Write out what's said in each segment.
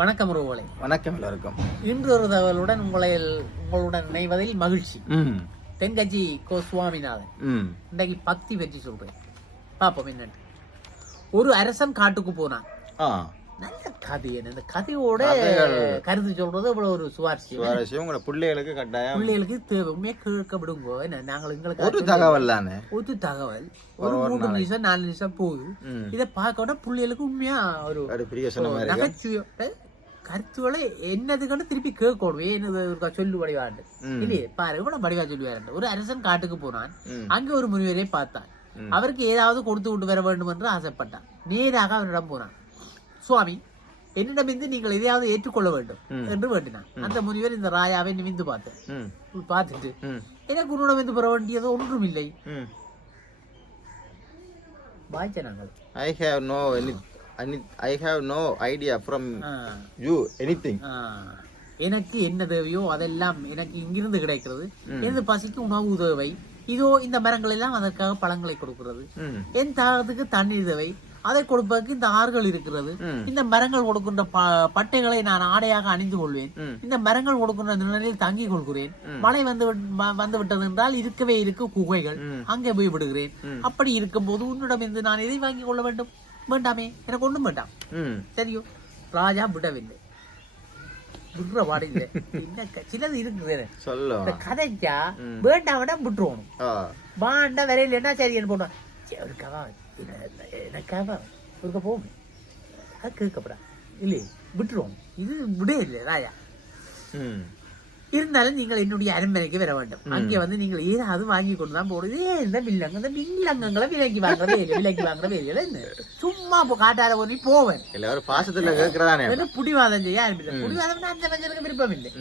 வணக்கம் உறவுகளே. வணக்கம் எல்லாருக்கும். இன்று ஒரு தகவலுடன் உங்களை உங்களுடன் இணைவதில் மகிழ்ச்சி. தென்கட்சி கோ சுவாமிநாதன். இன்றைக்கு பக்தி பற்றி சொல்றேன். பார்ப்போம் என்னன்னு. ஒரு அரசன் காட்டுக்கு போனான். நல்ல கதை என்ன இந்த கதையோட. கருத்து சொல்றது இவ்வளவு ஒரு சுவாரஸ்யம். சுவாரஸ்யம். உங்களோட பிள்ளைகளுக்கு கட்டாயம். பிள்ளைகளுக்கு தேவை. உண்மையா கேட்க விடுங்கோ. என்ன நாங்கள் எங்களுக்கு ஒரு தகவல் தானே? ஒரு தகவல். ஒரு மூணு நிமிஷம் நாலு நிமிஷம் போகுது இதை பார்க்க விட பிள்ளைகளுக்கு உண்மையா ஒரு இருக்கு நகைச்சுவை கருத்துக்களை என்னதுக்கன்னு திருப்பி கேட்கணும். இருக்கா சொல்லு வடிவாண்டு. இல்லையே? பாரு இவ்வளவு வடிவா சொல்லுவாரு. ஒரு அரசன் காட்டுக்கு போனான். அங்கே ஒரு முனிவரை பார்த்தான். அவருக்கு ஏதாவது கொடுத்து விட்டு வர வேண்டும் என்று ஆசைப்பட்டான். நேராக அவரிடம் போனான். சுவாமி என்னிடமிருந்து நீங்கள் எதையாவது ஏற்றுக்கொள்ள வேண்டும். என்று வேண்டினான். அந்த முனிவர் இந்த ராயாவை நிமிந்து பார்த்தேன் ம். பார்த்துட்டு எனக்கு உன்னிடமிருந்து பெற வேண்டியது ஒன்றும் இல்லை I have no any I have no idea from. You anything எனக்கு என்ன தேவையோ அதெல்லாம் எனக்கு இங்கிருந்து கிடைக்கிறது. எனது பசிக்கு உணவு தேவை இதோ இந்த மரங்கள் எல்லாம் அதற்காக பழங்களை கொடுக்கிறது. என் தாகத்துக்கு தண்ணீர் தேவை. அதை கொடுப்பதற்கு இந்த ஆறுகள் இருக்கிறது. இந்த மரங்கள் கொடுக்கின்ற பட்டைகளை நான் ஆடையாக அணிந்து கொள்வேன். இந்த மரங்கள் கொடுக்கின்ற நிழலில் தங்கிக் கொள்கிறேன். மழை வந்து வந்து விட்டது என்றால் இருக்கவே இருக்க குகைகள். அங்கே போய் விடுகிறேன். அப்படி இருக்கும்போது உன்னிடம் இருந்து நான் எதை வாங்கிக் கொள்ள வேண்டும்? வேண்டாமே. எனக்கு ஒன்றும் வேண்டாம். ம். சரியோ? ராஜா விடவில்லை. விடுற இல்லை என்ன சிலது இருக்குது. சொல்லும் இந்த கதைக்கா. வேண்டாம் விட விட்டுருவோம் வாண்டா வரையில். என்ன சரி சரி, ஒரு கவா எனக்காக ஒருக்க போகும் அது கேட்கப்படா. இல்லையே? விட்டுருவோம். இது விடே இல்லை ராஜா ம். இருந்தாலும் நீங்கள் என்னுடைய அரண்மனைக்கு வர வேண்டும். அங்கே வந்து நீங்கள் ஏதாவது வாங்கி கொண்டு தான் போடுது இந்த வில்லங்க இந்த வில்லங்கங்களை விலைக்கு வாங்குற வேலை விலைக்கு வாங்குற வேலையில என்ன சும்மா இப்போ காட்டாத போய் போவேன். எல்லாரும் பாசத்துல கேட்கறதானே. புடிவாதம் செய்ய ஆரம்பித்தேன் புடிவாதம் அந்த மனிதனுக்கு விருப்பம் இல்லை.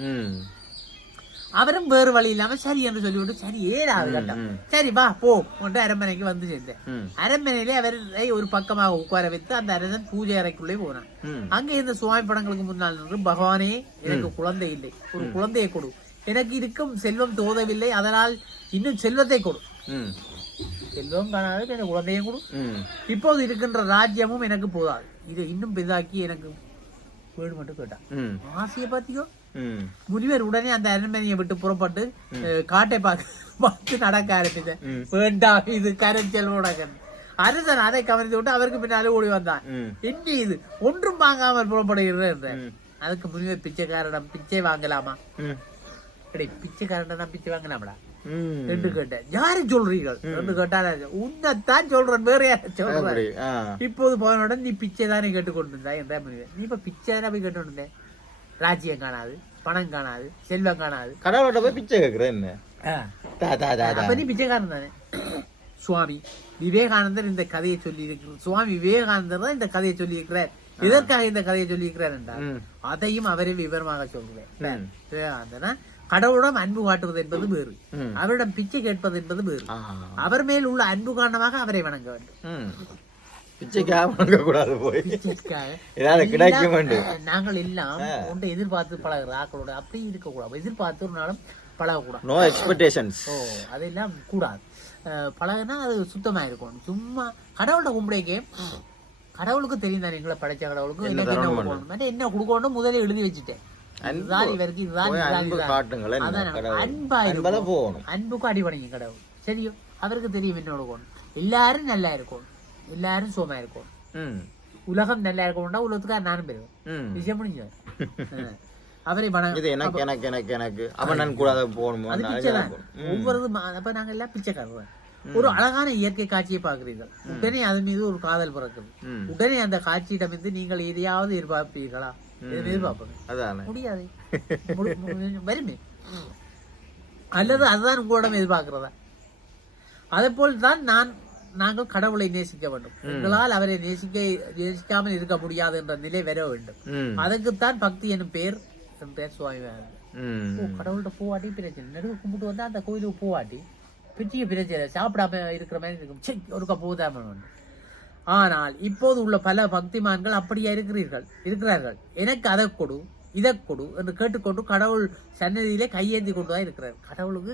அவரும் வேறு வழி இல்லாம சரி என்று சொல்லிவிட்டு சரி ஏறாது கட்டம். சரி வா போ உன்ட்டு அரண்மனைக்கு வந்து சேர்ந்தேன். அரண்மனையிலே அவரை ஒரு பக்கமாக உட்கார வைத்து அந்த அரசன் பூஜை அறைக்குள்ளே போனான். அங்கே இருந்த சுவாமி படங்களுக்கு முன்னால் நின்று பகவானே எனக்கு குழந்தை இல்லை. ஒரு குழந்தையை கொடு. எனக்கு இருக்கும் செல்வம் தோதவில்லை. அதனால் இன்னும் செல்வத்தை கொடு. செல்வம் காணாது எனக்கு குழந்தையை கொடு. இப்போது இருக்கின்ற ராஜ்யமும் எனக்கு போதாது. இதை இன்னும் பெரிதாக்கி எனக்கு வேணும் மட்டும் கேட்டான் ஆசையை பார்த்தியோ? ம் முனிவர் உடனே அந்த அரண்மனையை விட்டு புறப்பட்டு காட்டை பார்க்க பார்த்து நடக்க ஆரம்பித்தேன் ம். வேண்டாம் இது கருஞ்செல்வோட கண் அரசன் அதை கவனித்து விட்டு அவருக்கு பின்னாலே ஓடி வந்தான். என்ன இது? ஒன்றும் வாங்காமல். ம். அதுக்கு முனிவர் பிச்சைக்காரனிடம் பிச்சை வாங்கலாமா? பிச்சைக்காரனிடம் பிச்சை வாங்கலாமடா. என்று கேட்டேன். யாரு சொல்றீர்கள்? என்று கேட்டால் உன்னைத்தான் சொல்றேன் வேற யார சொல்றேன்? இப்போது போனவுடன் நீ பிச்சை தானே கேட்டுக்கொண்டிருந்தாய் முனிவர். நீ இப்ப பிச்சை தானே போய் கேட்டுக்கொண்டிருந்தேன் ராஜ்யம் காணாது பணம் காணாது செல்வம் காணாது. கடவுள்கிட்ட போய் பிச்சை கேட்குறேன் என்ன? அப்ப நீ பிச்சைக்காரன் தானே. சுவாமி விவேகானந்தர் இந்த கதையை சொல்லி இருக்கிறார் சுவாமி விவேகானந்தர் தான் இந்த கதையை சொல்லி இருக்கிறார் எதற்காக இந்த கதையை சொல்லி இருக்கிறார் என்றால். அதையும் அவரே விவரமாக சொல்கிறேன் ம். விவேகானந்தனா கடவுளிடம் அன்பு காட்டுவது என்பது வேறு. அவரிடம் பிச்சை கேட்பது என்பது வேறு. அவர் மேல் உள்ள அன்பு காரணமாக அவரை வணங்க வேண்டும். பிச்சைக்காக வாங்க கூடாது போய். ஏதாவது கிடைக்கும் வேண்டும் நாங்கள் எல்லாம் ஒன்றை எதிர்பார்த்து பழகுற ஆக்களோட அப்படி இருக்கக்கூடாது. எதிர்பார்த்து ஒரு நாளும் பழகக்கூடாது. நோ எக்ஸ்பெக்டேஷன்ஸ் ஓ அதெல்லாம் கூடாது. பழகுனா அது சுத்தமா இருக்கணும் சும்மா கடவுள்கிட்ட கும்பிடைக்கு கடவுளுக்கு தெரியும் தானே எங்களை படைச்ச கடவுளுக்கு. என்ன கொடுக்கணும்? என்ன கொடுக்கணும் முதல்ல எழுதி வச்சுட்டேன். அன்பு. இதுதான் இவருக்கு இதுதான் போய் இதுதான், அன்பு இதுதான். காட்டுங்களேன் அதான் கடவுள். இருக்கும் சரியோ? அவருக்கு தெரியும் என்ன கொடுக்கணும். எல்லாரும் நல்லா இருக்கணும். எல்லாரும் சுகமா இருக்கணும் ம் உலகம் நல்லா இருக்கணும்னா உலகத்துக்காக நானும் பெறுவேன் விஷயம் முடிஞ்சு அவரை இது எனக்கு எனக்கு எனக்கு எனக்கு அவன் நான் கூடாத போகணுமோ. ஒவ்வொரு அப்ப நாங்க எல்லாம் பிச்சைக்காரர் ஒரு அழகான இயற்கை காட்சியை பார்க்கிறீர்கள் உடனே அது மீது ஒரு காதல் பிறக்குது உடனே அந்த காட்சியிடமிருந்து நீங்கள் எதையாவது எதிர்பார்ப்பீர்களா எதிர்பார்ப்பது முடியாது வருமே அல்லது அதுதான் உங்களிடம் எதிர்பார்க்கிறதா அதே போல் தான் நான் நாங்கள் கடவுளை நேசிக்க வேண்டும். எங்களால் அவரை நேசிக்க நேசிக்காமல் இருக்க முடியாது என்ற நிலை வர வேண்டும். அதுக்குத்தான் பக்தி என்னும் பெயர் என் பெயர் சுவாமி கடவுள்கிட்ட பூவாட்டி பிரச்சனை. நடுவு கும்பிட்டு வந்தா அந்த கோயிலுக்கு பூவாட்டி பெரிய பிரச்சனை. சாப்பிடாம இருக்கிற மாதிரி இருக்கும். சரி ஒருக்கா போதாம ஆனால் இப்போது உள்ள பல பக்திமான்கள் அப்படியா இருக்கிறீர்கள் இருக்கிறார்கள். எனக்கு அதை கொடு இதை கொடு என்று கேட்டுக்கொண்டு கடவுள் சன்னதியிலே கையேந்தி கொண்டு தான் இருக்கிறார். கடவுளுக்கு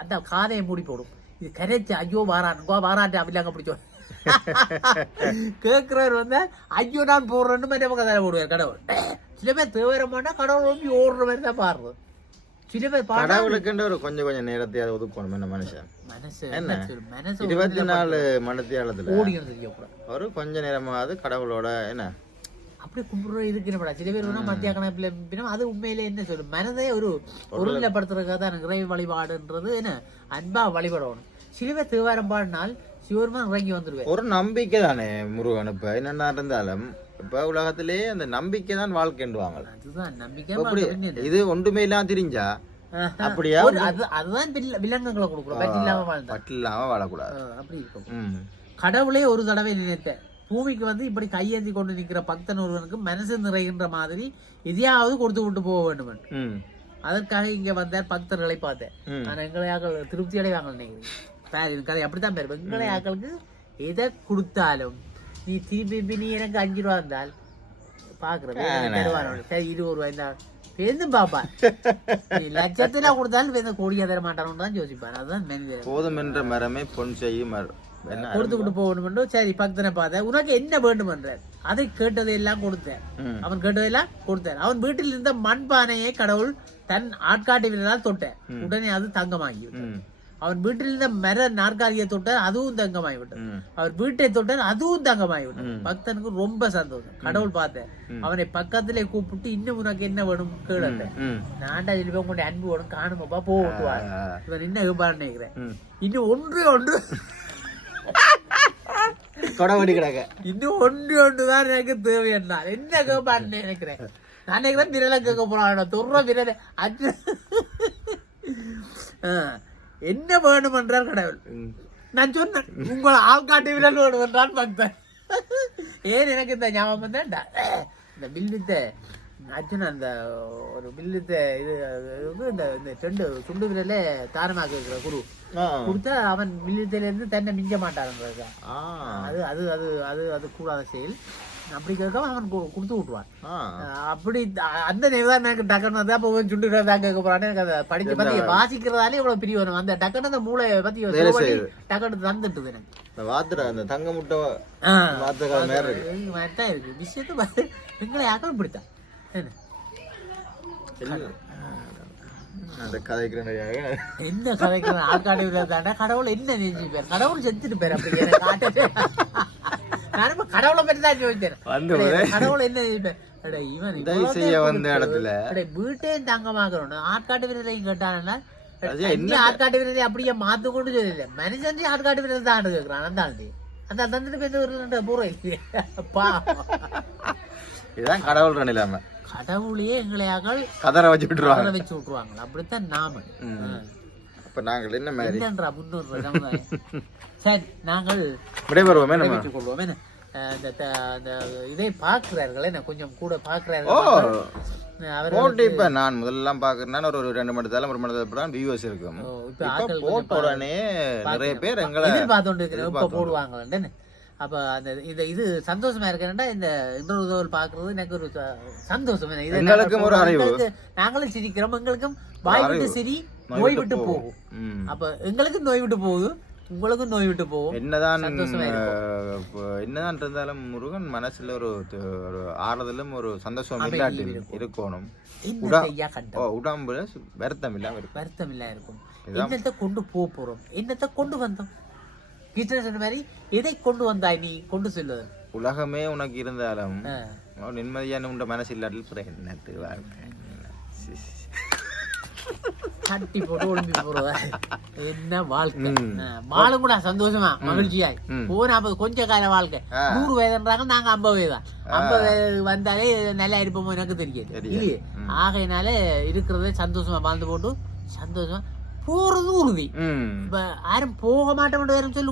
அந்த காதையை மூடி போடும். இது கரைச்சு ஐயோ வாரான் கோ வாரான்ட்டு அப்படிலாங்க பிடிச்சோம். கேட்கிறவர் வந்து ஐயோ நான் போடுறேன்னு மற்ற பக்கம் தலை போடுவார் கடவுள். சில பேர் தேவரமாட்டா கடவுள் வந்து ஓடுற மாதிரி தான் பாடுறது. சில பேர் கடவுளுக்குன்ற ஒரு கொஞ்சம் கொஞ்சம் நேரத்தை அதை ஒதுக்கணும் என்ன மனுஷன்? என்ன? இருபத்தி நாலு செய்யக்கூடாது ஒரு கொஞ்ச நேரமாவது கடவுளோட என்ன? அப்படி கும்பிடுற இருக்கிறப்படா சில பேர் வேணா மத்திய கணப்பில் அது உண்மையிலே என்ன சொல்லு மனதை ஒரு ஒருநிலைப்படுத்துறதுக்காக தான் இறை வழிபாடுன்றது என்ன? அன்பா வழிபடணும். சில பேர் தேவாரம் பாடினால் சிவருமான் இறங்கி வந்துடுவேன் ஒரு நம்பிக்கை தானே முருகன் இப்ப? என்னன்னா இருந்தாலும் இப்ப உலகத்திலே அந்த நம்பிக்கை தான் வாழ்க்கைண்டுவாங்க அதுதான் நம்பிக்கை இது ஒன்றுமே இல்லாம தெரிஞ்சா அப்படியா? அதுதான் விலங்குகளை கொடுக்குறோம் பற்றி இல்லாம வாழ்ந்தா பட்டு இல்லாம வாழக்கூடாது. அப்படி இருக்கும். கடவுளே ஒரு தடவை நினைத்தேன் பூமிக்கு வந்து இப்படி கையேந்தி கொண்டு நிற்கிற பக்தன் ஒருவனுக்கு மனசு நிறைகின்ற மாதிரி எதையாவது கொடுத்து விட்டு போக வேண்டும் அதற்காக இங்க வந்தார் பக்தர்களை பார்த்தேன். ஆனா எங்களை ஆக்கள் திருப்தி அடைவாங்க நினைக்கிறேன். கதை அப்படித்தான் பேர். எங்களை ஆக்களுக்கு எதை கொடுத்தாலும் நீ திருப்பி நீ எனக்கு அஞ்சு ரூபா இருந்தால் பாக்குறேன் தருவானோட சரி இருபது ரூபாய் இருந்தால் பேருந்தும் பாப்பா லட்சத்துல கொடுத்தாலும் பேருந்து கோடியா தர மாட்டானு தான் யோசிப்பான். அதுதான் போதும் என்ற மரமே பொன் செய்யும் மரம் கொடுத்து விட்டு போகணும் சரி பக்தனை பார்த்தேன். உனக்கு என்ன வேண்டும் என்றார் அதை கேட்டதையெல்லாம் கொடுத்தேன். அவன் கேட்டதையெல்லாம் கொடுத்தேன். அவன் வீட்டில் இருந்த மண்பானையை கடவுள் தன் ஆட்காட்டி விரலால் தொட்டேன் உடனே அது தங்கமாகி அவன் வீட்டில் இருந்த மர நாற்காலியை தொட்டார் அதுவும் தங்கமாகி விட்டது அவர் வீட்டை தொட்டார் அதுவும் தங்கமாகி விட்டது பக்தனுக்கு ரொம்ப சந்தோஷம். கடவுள் பார்த்தேன். அவனை பக்கத்திலே கூப்பிட்டு இன்னும் உனக்கு என்ன வேணும்? ம். நான்டா சொல்லி உங்களுடைய அன்பு வேணும். காணுமாப்பா போ விட்டுவார் ஆ. இவன் என்ன கேட்பான்னு நினைக்கிறேன். இன்னும் ஒன்று ஒன்று. கொடவடி கிடக்க இன்னும் ஒன்று ஒன்று தான் எனக்கு தேவை என்றால் என்ன கேட்பான்னு நினைக்கிறேன். நான் நினைக்கிறேன் விரலை கேட்க போறான் தொடுற விரலை அஞ்சு. என்ன வேணும் என்றால் கடவுள். நான் சொன்னேன் உங்களை ஆள்காட்டு விரல் வேணும் என்றால் பக்தன். ஏன் எனக்கு இந்த ஞாபகம் வந்தேன்டா? இந்த பில்லித்த அர்ஜுன் அந்த ஒரு பில்லித்த இது இந்த இந்த ரெண்டு சுண்டு விரலே தாரமாக இருக்கிற குரு. கொடுத்தா அவன் வில்லித்தில இருந்து தன்னை மிஞ்ச மாட்டான்ன்றது ஆ. அது அது அது அது அது கூடாத செயல் அப்படி கேட்காம அவன் கொடுத்து விட்டுவான் அப்படி அந்த நேரம் எனக்கு டக்குன்னு தான் இப்போ சுண்டு தான் கேட்க போறான்னு எனக்கு அதை படிக்க பத்தி வாசிக்கிறதாலே இவ்வளவு பிரிய வரும் அந்த டக்குன்னு அந்த மூளை பத்தி. டக்குன்னு தந்துட்டுது எனக்கு வாத்துற அந்த தங்க முட்டை. வாத்துற மாதிரி இருக்கு விஷயத்தை. எங்களை யாரும் பிடித்தான். அந்த கதைக்கிறேன் என்ன கதைக்கிற ஆட்காடு தாண்டா கடவுள் என்ன நெஞ்சு பேர் கடவுள் செத்துட்டு பேர் அப்படி எனக்கு காட்டவே நான் இப்ப கடவுளை பற்றி தான் அடே, கடவுள் என்ன? அடே, இவன் செய்ய வந்த இடத்துல. வீட்டையும் தங்கமாக்கணும் ஆட்காட்டு வீரரையும் கேட்டானா என்ன ஆட்காட்டு வீரரை அப்படியே மாத்து கொண்டு சொல்லல மனுஷன் ஆட்காட்டு தான் கேட்கிறான் அந்த தந்துட்டு பூர்வம் பாவம். இதுதான் கடவுள் நிலைமை கடவுளையே எங்களையாக்கள் கதரை வச்சு விட்டுருவாங்க. கதற வச்சு விட்டுருவாங்க அப்படித்தான் நாம. அப்ப நாங்கள் என்ன மாதிரி? என்னன்றா முன்னூறு சரி நாங்கள் விடைபெறுவோமே நம்ம. கொள்வோம். இந்த இந்த இதை பார்க்கிறார்கள் என்ன கொஞ்சம் கூட அவர் போட்டு இப்ப நான் முதல்லாம் பாக்குறேன்னா ஒரு ரெண்டு மணி நேரம் ஒரு மணி நேரம் வியூவர்ஸ் இருக்கும். இப்ப போட்ட உடனே நிறைய பேர் எங்களை எதிர்பார்த்தோண்டு இருக்கிறேன் இப்ப அப்ப அந்த இந்த இது சந்தோஷமா இருக்கேன்டா இந்த இன்னொரு உதவல் பாக்குறது எனக்கு ஒரு சந்தோஷம். எங்களுக்கும் ஒரு அறிவு. நாங்களும் சிரிக்கிறோம். எங்களுக்கும் வாய் விட்டு சிரி நோய் விட்டு போகும். அப்ப எங்களுக்கும் நோய் விட்டு போகுது. உங்களுக்கும் நோய் விட்டு போகும். என்னதான் என்னதான் இருந்தாலும் முருகன் மனசுல ஒரு ஒரு ஆறுதலும் ஒரு சந்தோஷம் இல்லாட்டி இருக்கணும். உடம்புல வருத்தம் இல்லாம இருக்கும். வருத்தம் இல்ல இருக்கும். என்னத்தை கொண்டு போக போறோம். என்னத்தை கொண்டு வந்தோம். கிருஷ்ணன் சொன்ன மாதிரி எதை கொண்டு வந்தாய் நீ? கொண்டு செல்வது உலகமே உனக்கு இருந்தாலும் நிம்மதியான உண்ட மனசு இல்லாட்டில் பிறகு என்னத்து. கட்டி போட்டு ஒளிம்பி போறதா என்ன வாழ்க்கை? வாழும் கூட சந்தோஷமா மகிழ்ச்சியாய். போன அப்ப கொஞ்ச கால வாழ்க்கை. நூறு வயதுன்றாங்க நாங்க ஐம்பது வயது. தான் ஐம்பது வயது வந்தாலே நல்லா இருப்போமோ எனக்கு தெரியாது. தெரியாது. இல்லையே? ஆகையினால இருக்கிறத சந்தோஷமா வாழ்ந்து போட்டு சந்தோஷமா போறது உறுதி. இப்ப யாரும் போக மாட்டோம்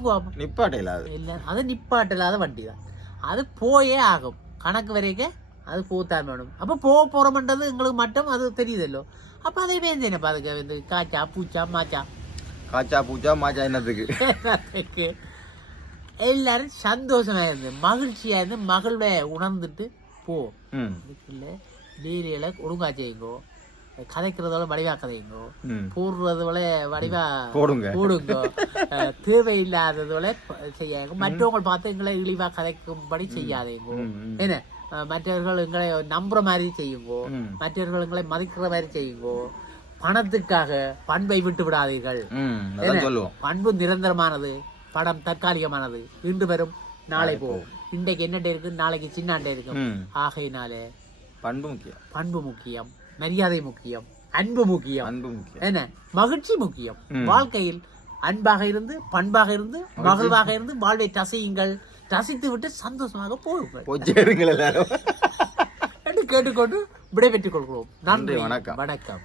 பாப்போம். நிப்பாட்டையில அது இல்ல அது நிப்பாட்டில்லாத வண்டி தான் அது போயே ஆகும். கணக்கு வரைக்கும் அது போத்தான் வேணும். அப்ப போக போறோம்ன்றது எங்களுக்கு மட்டும் அது தெரியுதல்லோ. அப்ப அதை வேந்தேனப்பா அதுக்கு வந்து காய்ச்சா பூச்சா மாச்சா? காச்சா பூச்சா மாச்சா என்னத்துக்கு? எல்லாரும் சந்தோஷமா இருந்து மகிழ்ச்சியா இருந்து மகளுடைய உணர்ந்துட்டு போ. அதுக்குள்ள லீலையில ஒழுங்கா செய்யுங்கோ. கதைக்கிறதோட வடிவா கதைங்கோ ம். போடுறதோட வடிவா போடுங்க. போடுங்க. தேவையில்லாததோட செய்யாங்க மற்றவங்க பார்த்து எங்களை இழிவா கதைக்கும்படி செய்யாதீங்க. என்ன? மற்றவர்கள் எங்களை நம்புற மாதிரி செய்யுங்கோ. மற்றவர்கள் எங்களை மதிக்கிற மாதிரி செய்யுங்கோ. பணத்துக்காக பண்பை விட்டு விடாதீர்கள். பண்பு நிரந்தரமானது படம் தற்காலிகமானது. இன்று வரும் நாளை போகும். இன்றைக்கு என்னட்டே இருக்கு நாளைக்கு சின்னாண்டே இருக்கும் ஆகையினாலே பண்பு முக்கியம். பண்பு முக்கியம். மரியாதை முக்கியம் அன்பு முக்கியம். அன்பு முக்கியம். என்ன? மகிழ்ச்சி முக்கியம். வாழ்க்கையில் அன்பாக இருந்து பண்பாக இருந்து மகிழ்வாக இருந்து வாழ்வை ரசியுங்கள். ரசித்து விட்டு சந்தோஷமாக போகுங்கள். கேட்டுக்கொண்டு விடைபெற்றுக் கொள்கிறோம். நன்றி, வணக்கம். வணக்கம்.